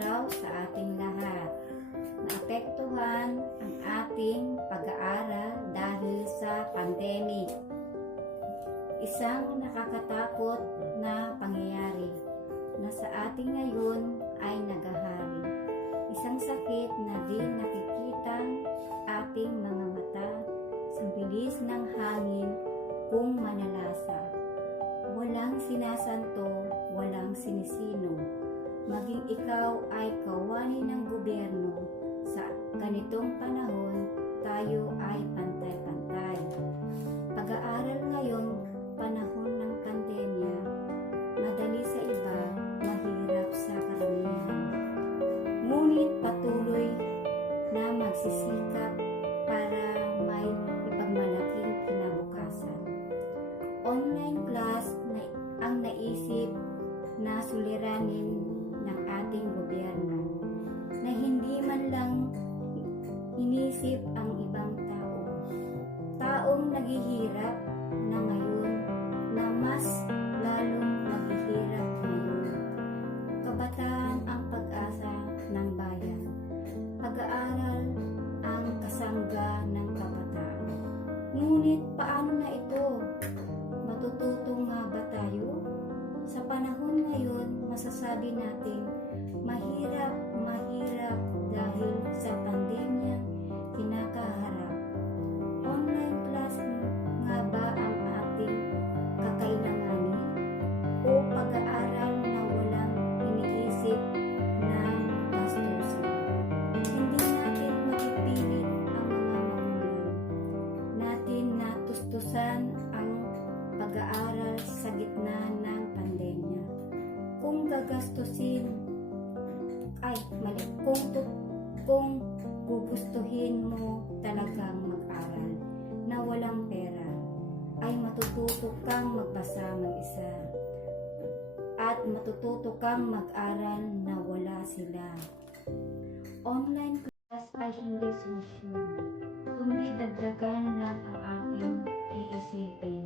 araw sa ating lahat. Naapektuhan ang ating pag-aaral dahil sa pandemic. Isang nakakatakot na pangyayari na sa ating ngayon ay naghahari. Isang sakit na di nakikita ating mga mata sa bilis ng hangin kung manalasa. Walang sinasanto, walang sinisino. Maging ikaw ay kawani ng gobyerno. Sa ganitong panahon, tayo ay pantay-pantay. Pag-aaral ngayon, panahon ng pandemya, madali sa iba, mahirap sa karamihan. Ngunit patuloy na magsisikap para may ipagmalaking kinabukasan. Online class na ang naisip na suliranin ng ating gobyerno na hindi man lang inisip ang ibang tao. Taong naghihirap na ngayon na mas lalong maghihirap ngayon. Kabataan ang pag-asa ng bayan. Pag-aaral ang kasangga ng kabataan. Ngunit paano na ito? Matututo nga ba tayo? Sa panahon ngayon, masasabi natin, mahirap dahil sa pandemya kinakaharap. Online class nga ba ang ating kakailanganin? O pag-aaral na walang iniisip ng gastusin? Hindi natin mapipilit ang mga magulang. Natin natustusan ang pag-aaral sa gitna ng pandemya. Kung gagastusin, kung gugustuhin mo talagang mag-aral na walang pera, ay matututo kang magbasa mag-isa. At matututo kang mag-aral na wala sila. Online class ay hindi solusyon, kundi dagdagan lang ang ating iisipin.